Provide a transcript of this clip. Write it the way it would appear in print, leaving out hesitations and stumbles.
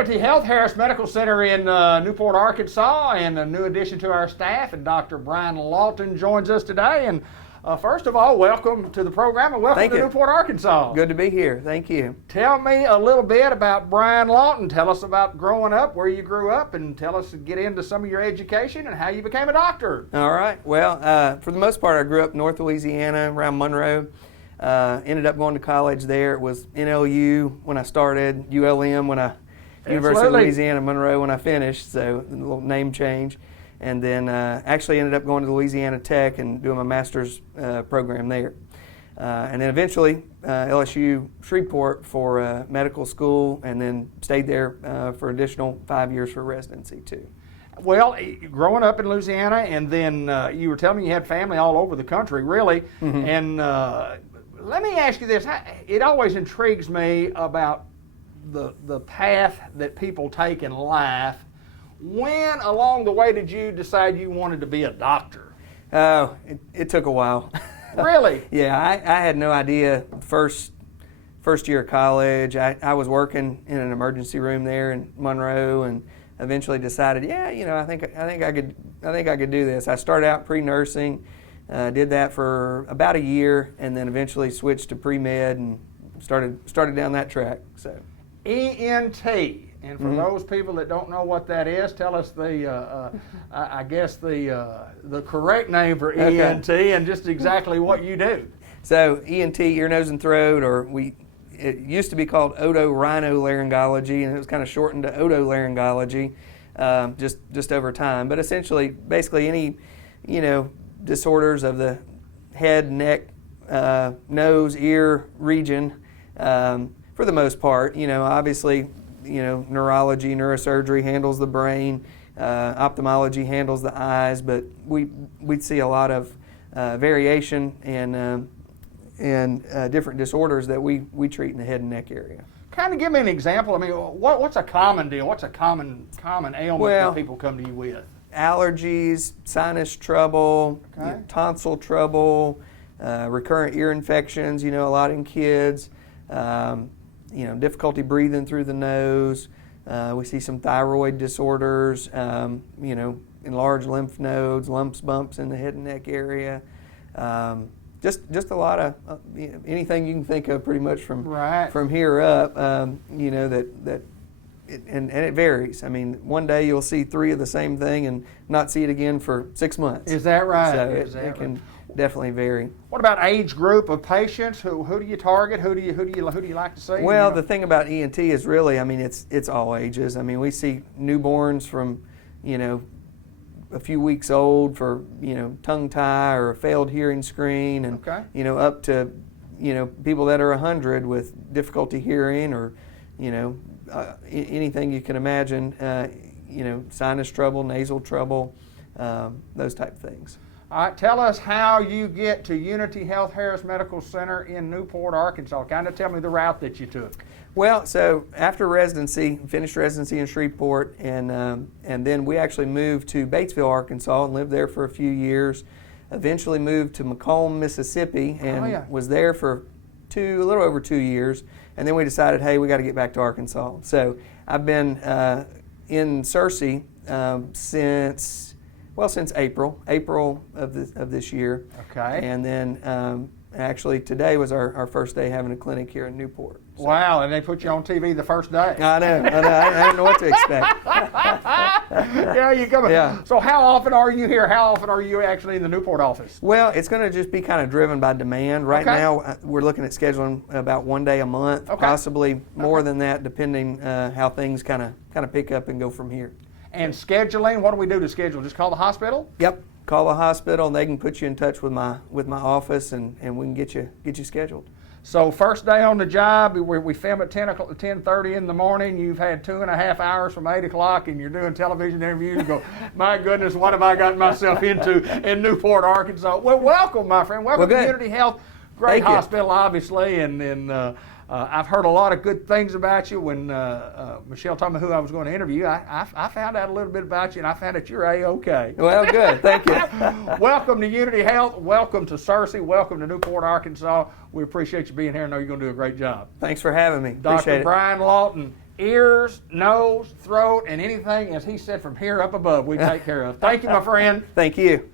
Unity Health Harris Medical Center in Newport, Arkansas, and a new addition to our staff, and Dr. Brian Lawton joins us today. And first of all, welcome to the program, and welcome to Newport, Arkansas. Good to be here. Thank you. Tell me a little bit about Brian Lawton. Tell us about growing up, where you grew up, and tell us, get into some of your education and how you became a doctor. All right. Well, for the most part, I grew up North Louisiana, around Monroe. Ended up going to college there. It was NLU when I started, ULM when I University of Louisiana Monroe when I finished, so a little name change. And then actually ended up going to Louisiana Tech and doing my master's program there. And then eventually LSU Shreveport for medical school, and then stayed there for additional 5 years for residency too. Well, growing up in Louisiana, and then you were telling me you had family all over the country, really. Mm-hmm. And let me ask you this. It always intrigues me about the path that people take in life. When along the way did you decide you wanted to be a doctor? Oh, it took a while. Really? Yeah, I had no idea. First year of college, I was working in an emergency room there in Monroe, and eventually decided, yeah, you know, I think I could do this. I started out pre-nursing, did that for about a year, and then eventually switched to pre-med and started down that track. So. ENT, and for those people that don't know what that is, tell us I guess the correct name for ENT and just exactly what you do. So ENT, ear, nose, and throat, or it used to be called otorhinolaryngology, and it was kind of shortened to otolaryngology just over time. But essentially, basically any disorders of the head, neck, nose, ear region. For the most part, obviously, neurology, neurosurgery handles the brain, ophthalmology handles the eyes, but we'd see a lot of variation and different disorders that we treat in the head and neck area. Kind of give me an example. I mean, what's a common deal? What's a common ailment that people come to you with? Allergies, sinus trouble, tonsil trouble, recurrent ear infections, a lot in kids. Difficulty breathing through the nose. We see some thyroid disorders, enlarged lymph nodes, lumps, bumps in the head and neck area. Just a lot of anything you can think of, pretty much from here up. And it varies. I mean, one day you'll see 3 of the same thing and not see it again for 6 months. Is that right? So it can definitely vary. What about age group of patients? Who do you target? Who do you like to see? Well, the thing about ENT is really, I mean, it's all ages. I mean, we see newborns from, a few weeks old for, tongue tie or a failed hearing screen, and up to, people that are 100 with difficulty hearing, or, anything you can imagine, sinus trouble, nasal trouble, those type of things. All right, tell us how you get to Unity Health Harris Medical Center in Newport, Arkansas. Kind of tell me the route that you took. Well, so after residency, finished residency in Shreveport, and then we actually moved to Batesville, Arkansas, and lived there for a few years. Eventually moved to Macomb, Mississippi, and was there for a little over 2 years. And then we decided, hey, we got to get back to Arkansas. So I've been in Searcy since April of this year. Okay. And then actually today was our first day having a clinic here in Newport. So. Wow, and they put you on TV the first day. I know. I didn't know what to expect. Yeah, you come. Yeah. So how often are you here? How often are you actually in the Newport office? Well, it's going to just be kind of driven by demand. Right now, we're looking at scheduling about 1 day a month, possibly more than that, depending how things kind of pick up and go from here. And scheduling, what do we do to schedule? Just call the hospital? Yep. Call the hospital, and they can put you in touch with my office, and we can get you scheduled. So first day on the job, we film at 10:30 in the morning. You've had 2.5 hours from 8 o'clock, and you're doing television interviews. You go, my goodness, what have I gotten myself into in Newport, Arkansas? Well, welcome, my friend. Welcome to Unity Health. Great hospital, obviously, and I've heard a lot of good things about you. When Michelle told me who I was going to interview, I found out a little bit about you, and I found that you're A-OK. Well, good. Thank you. Welcome to Unity Health. Welcome to Searcy. Welcome to Newport, Arkansas. We appreciate you being here. I know you're going to do a great job. Thanks for having me. Dr. Brian Lawton, ears, nose, throat, and anything, as he said, from here up above, we take care of. Thank you, my friend. Thank you.